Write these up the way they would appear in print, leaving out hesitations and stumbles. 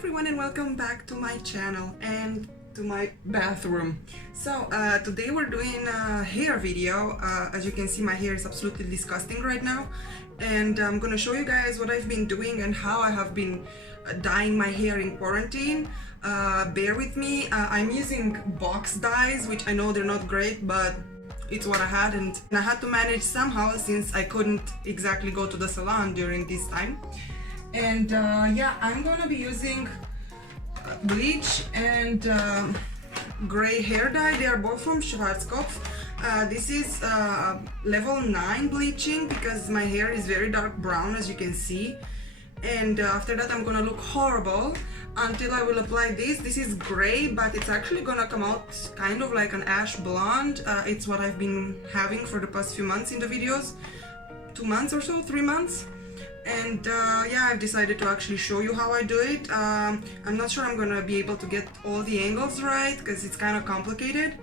everyone and welcome back to my channel and to my bathroom. So today we're doing a hair video. As you can see, my hair is absolutely disgusting right now, and I'm gonna show you guys what I've been doing and how I have been dyeing my hair in quarantine. Bear with me. I'm using box dyes, which I know they're not great, but it's what I had, and I had to manage somehow since I couldn't exactly go to the salon during this time. And yeah, I'm gonna be using bleach and gray hair dye. They are both from Schwarzkopf. This is level 9 bleaching because my hair is very dark brown, as you can see. And after that I'm gonna look horrible until I will apply this. This is gray, but it's actually gonna come out kind of like an ash blonde. It's what I've been having for the past few months in the videos. 2 months or so, 3 months. And yeah, I've decided to actually show you how I do it. I'm not sure I'm gonna be able to get all the angles right because it's kind of complicated,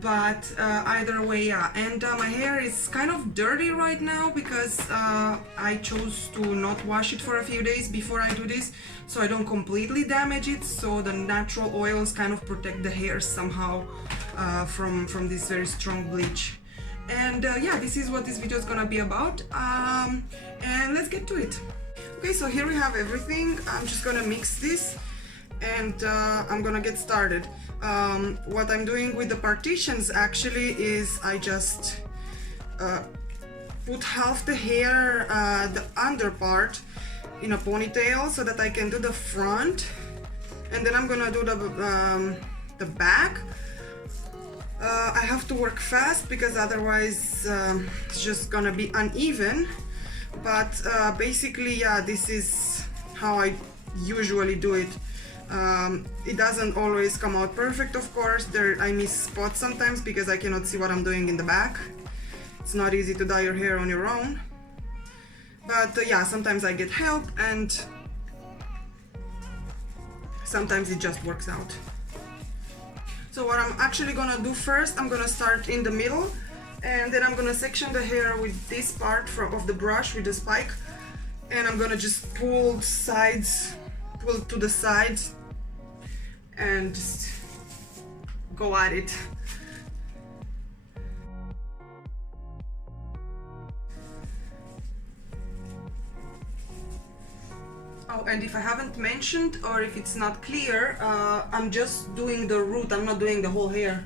but either way, yeah. And my hair is kind of dirty right now because I chose to not wash it for a few days before I do this, so I don't completely damage it, so the natural oils kind of protect the hair somehow from this very strong bleach. And yeah, this is what this video is gonna be about, and let's get to it. Okay, so here we have everything. I'm just gonna mix this and I'm gonna get started. What I'm doing with the partitions actually is I just put half the hair, the under part, in a ponytail so that I can do the front, and then I'm gonna do the back. I have to work fast because otherwise it's just gonna be uneven, but basically, yeah, this is how I usually do it. It doesn't always come out perfect, of course. I miss spots sometimes because I cannot see what I'm doing in the back. It's not easy to dye your hair on your own, but yeah, sometimes I get help and sometimes it just works out. So what I'm actually gonna do first, I'm gonna start in the middle, and then I'm gonna section the hair with this part of the brush with the spike, and I'm gonna just pull to the sides and just go at it. Oh, and if I haven't mentioned, or if it's not clear, I'm just doing the root, I'm not doing the whole hair.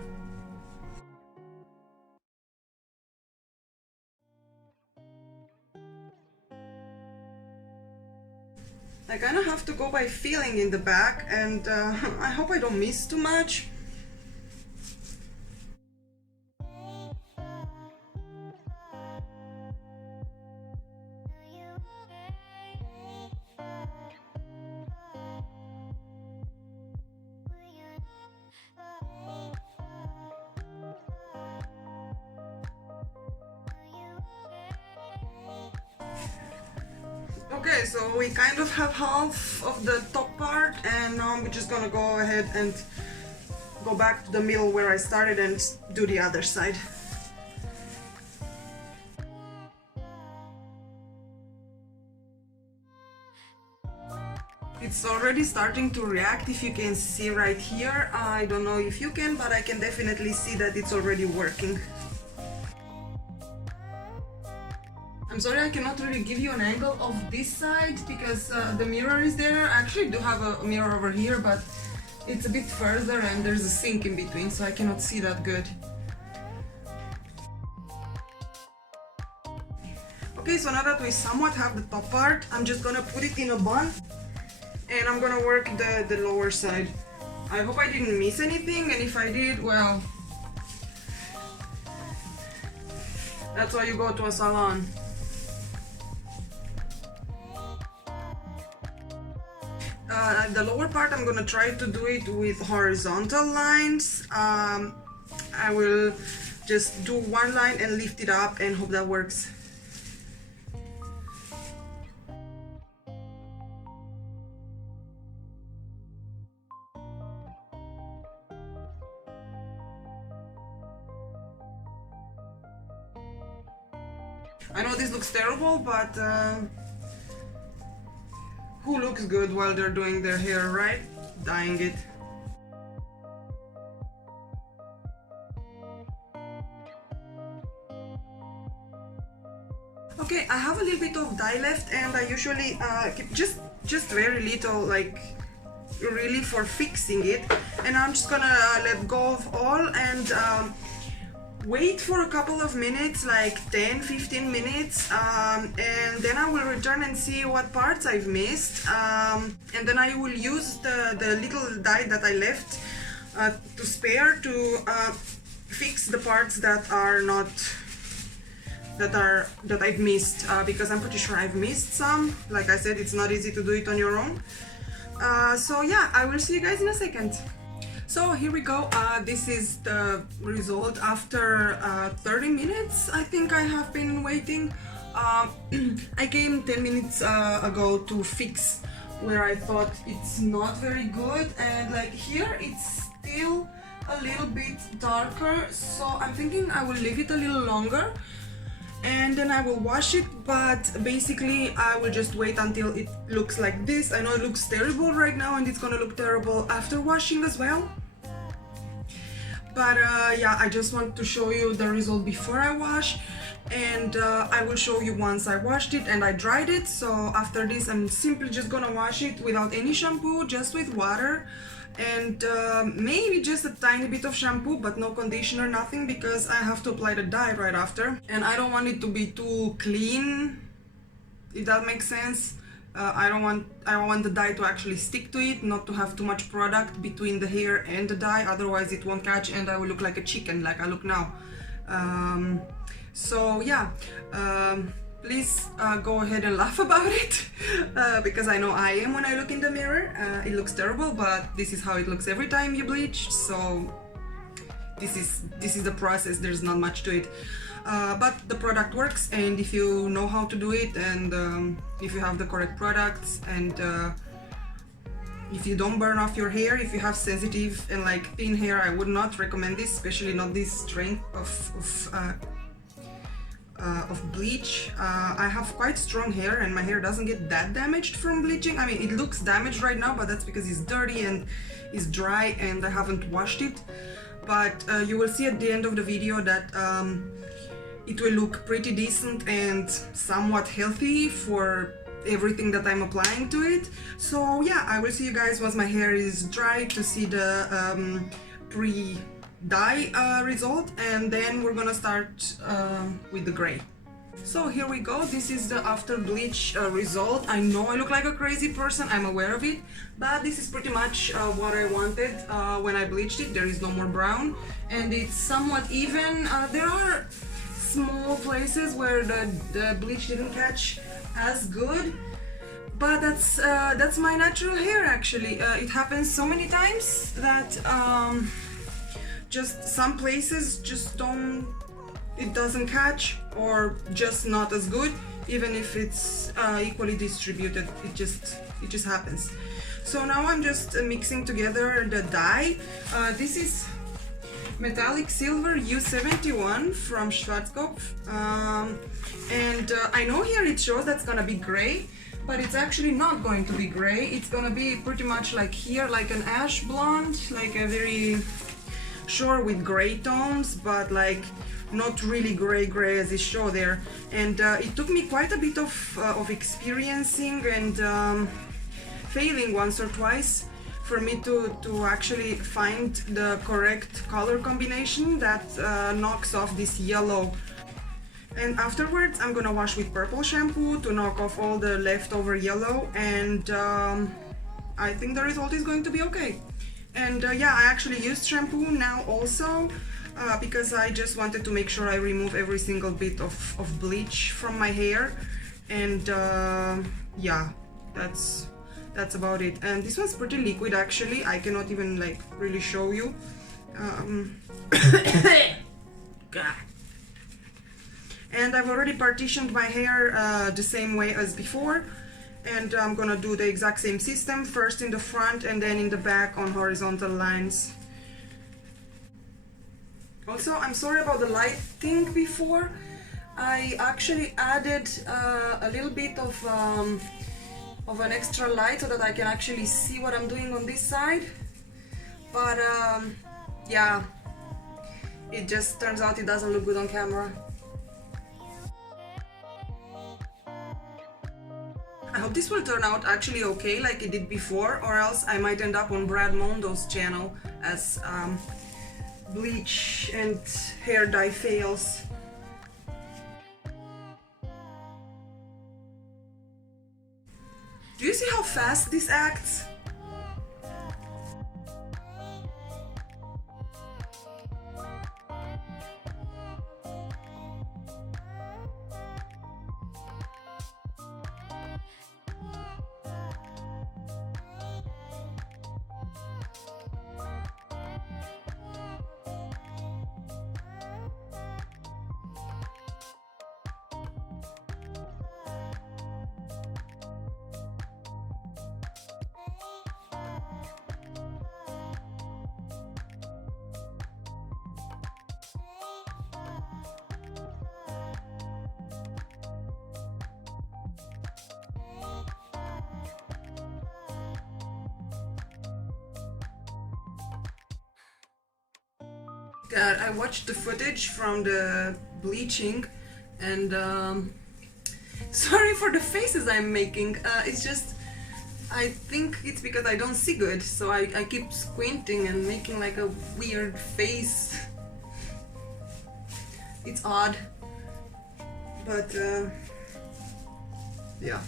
I kind of have to go by feeling in the back, and I hope I don't miss too much. Okay, so we kind of have half of the top part, and now I'm just gonna go ahead and go back to the middle where I started and do the other side. It's already starting to react, if you can see right here. I don't know if you can, but I can definitely see that it's already working. I'm sorry I cannot really give you an angle of this side because the mirror is there. I actually do have a mirror over here, but it's a bit further and there's a sink in between, so I cannot see that good. Okay, so now that we somewhat have the top part, I'm just gonna put it in a bun and I'm gonna work the lower side. I hope I didn't miss anything, and if I did, well, that's why you go to a salon. The lower part, I'm gonna try to do it with horizontal lines. I will just do one line and lift it up and hope that works. I know this looks terrible, but who looks good while they're doing their hair, right? Dyeing it. Okay, I have a little bit of dye left, and I usually keep just very little, like really for fixing it, and I'm just gonna let go of all and wait for a couple of minutes, like 10-15 minutes, and then I will return and see what parts I've missed, and then I will use the little dye that I left to spare to fix the parts that are not that I've missed, because I'm pretty sure I've missed some. Like I said, it's not easy to do it on your own. So yeah, I will see you guys in a second. So here we go. This is the result after 30 minutes. I think I have been waiting. I came 10 minutes ago to fix where I thought it's not very good, and like here it's still a little bit darker, so I'm thinking I will leave it a little longer and then I will wash it, but basically I will just wait until it looks like this. I know it looks terrible right now and it's gonna look terrible after washing as well, but yeah, I just want to show you the result before I wash, and I will show you once I washed it and I dried it. So after this I'm simply just gonna wash it without any shampoo, just with water, and maybe just a tiny bit of shampoo, but no conditioner, nothing, because I have to apply the dye right after and I don't want it to be too clean, if that makes sense. I want the dye to actually stick to it, not to have too much product between the hair and the dye, otherwise it won't catch and I will look like a chicken like I look now. So yeah, please go ahead and laugh about it, because I know I am when I look in the mirror. It looks terrible, but this is how it looks every time you bleach, so this is the process. There's not much to it, but the product works, and if you know how to do it, and if you have the correct products, and if you don't burn off your hair, if you have sensitive and like thin hair, I would not recommend this, especially not this strength of bleach. I have quite strong hair and my hair doesn't get that damaged from bleaching. I mean, it looks damaged right now, but that's because it's dirty and it's dry and I haven't washed it. But you will see at the end of the video that it will look pretty decent and somewhat healthy for everything that I'm applying to it. So yeah, I will see you guys once my hair is dry to see the pre-dye result, and then we're gonna start with the gray. So here we go, this is the after bleach result. I know I look like a crazy person, I'm aware of it, but this is pretty much what I wanted when I bleached it. There is no more brown and it's somewhat even. There are small places where the bleach didn't catch as good, but that's my natural hair actually. It happens so many times that just some places just it doesn't catch, or just not as good, even if it's equally distributed. It just happens. So now I'm just mixing together the dye. This is metallic silver U71 from Schwarzkopf, and I know here it shows that's gonna be gray, but it's actually not going to be gray. It's gonna be pretty much like here, like an ash blonde, like a very sure with gray tones, but like not really gray as it show there. And it took me quite a bit of experiencing and failing once or twice for me to actually find the correct color combination that knocks off this yellow. And afterwards I'm gonna wash with purple shampoo to knock off all the leftover yellow, and I think the result is going to be okay. And yeah, I actually used shampoo now also, because I just wanted to make sure I remove every single bit of bleach from my hair. And yeah, that's about it. And this one's pretty liquid actually. I cannot even like really show you. And I've already partitioned my hair the same way as before, and I'm gonna do the exact same system, first in the front and then in the back on horizontal lines. Also, I'm sorry about the lighting before. I actually added a little bit of of an extra light so that I can actually see what I'm doing on this side. But yeah, it just turns out it doesn't look good on camera. I hope this will turn out actually okay like it did before, or else I might end up on Brad Mondo's channel as bleach and hair dye fails. Do you see how fast this acts? God, I watched the footage from the bleaching and sorry for the faces I'm making. It's just, I think it's because I don't see good, so I keep squinting and making like a weird face. It's odd, but yeah.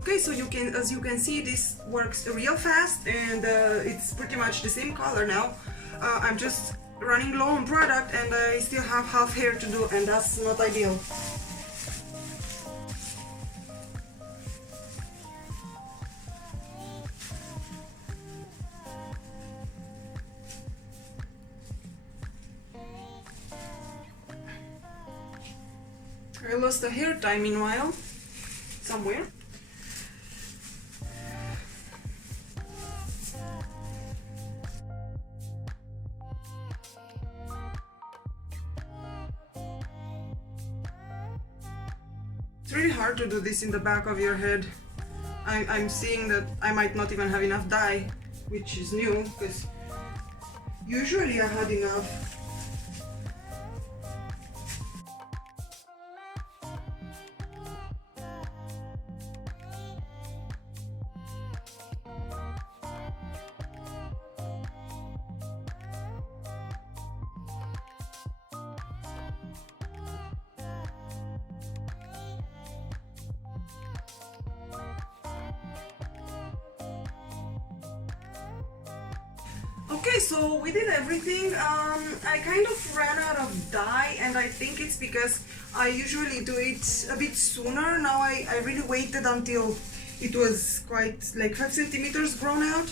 Okay, so as you can see, this works real fast, and it's pretty much the same color now. I'm just running low on product, and I still have half hair to do, and that's not ideal. I lost a hair tie meanwhile, somewhere. It's really hard to do this in the back of your head. I'm seeing that I might not even have enough dye, which is new, because usually I had enough. Okay, so we did everything. I kind of ran out of dye, and I think it's because I usually do it a bit sooner. Now I really waited until it was quite like 5 centimeters grown out.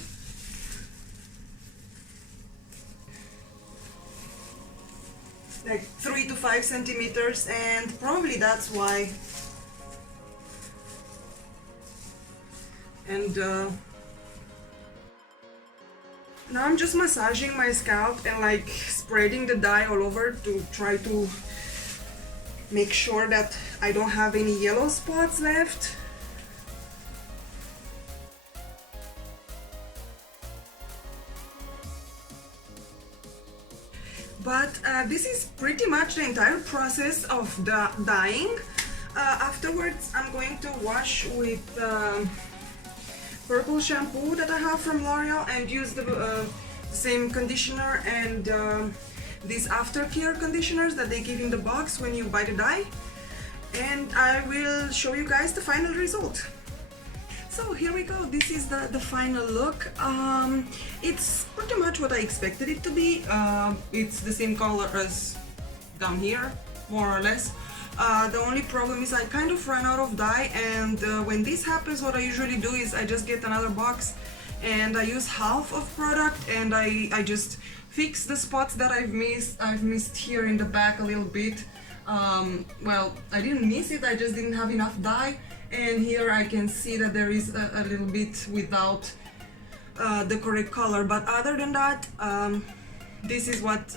Like 3 to 5 centimeters, and probably that's why. And now I'm just massaging my scalp and like spreading the dye all over to try to make sure that I don't have any yellow spots left. But this is pretty much the entire process of the dyeing. Afterwards I'm going to wash with purple shampoo that I have from L'Oreal and use the same conditioner and these aftercare conditioners that they give in the box when you buy the dye, and I will show you guys the final result. So here we go, this is the final look. It's pretty much what I expected it to be. It's the same color as down here, more or less. The only problem is I kind of ran out of dye, and when this happens, what I usually do is I just get another box and I use half of product, and I just fix the spots that I've missed. I've missed here in the back a little bit. Well, I didn't miss it, I just didn't have enough dye, and here I can see that there is a little bit without the correct color. But other than that, this is what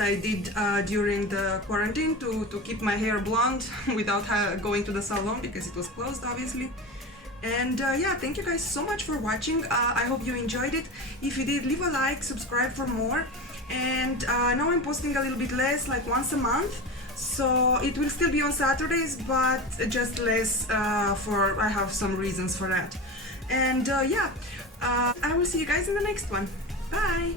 I did during the quarantine to keep my hair blonde without going to the salon because it was closed, obviously. And yeah, thank you guys so much for watching. I hope you enjoyed it. If you did, leave a like, subscribe for more. And now I'm posting a little bit less, like once a month. So it will still be on Saturdays, but just less I have some reasons for that. And yeah, I will see you guys in the next one. Bye!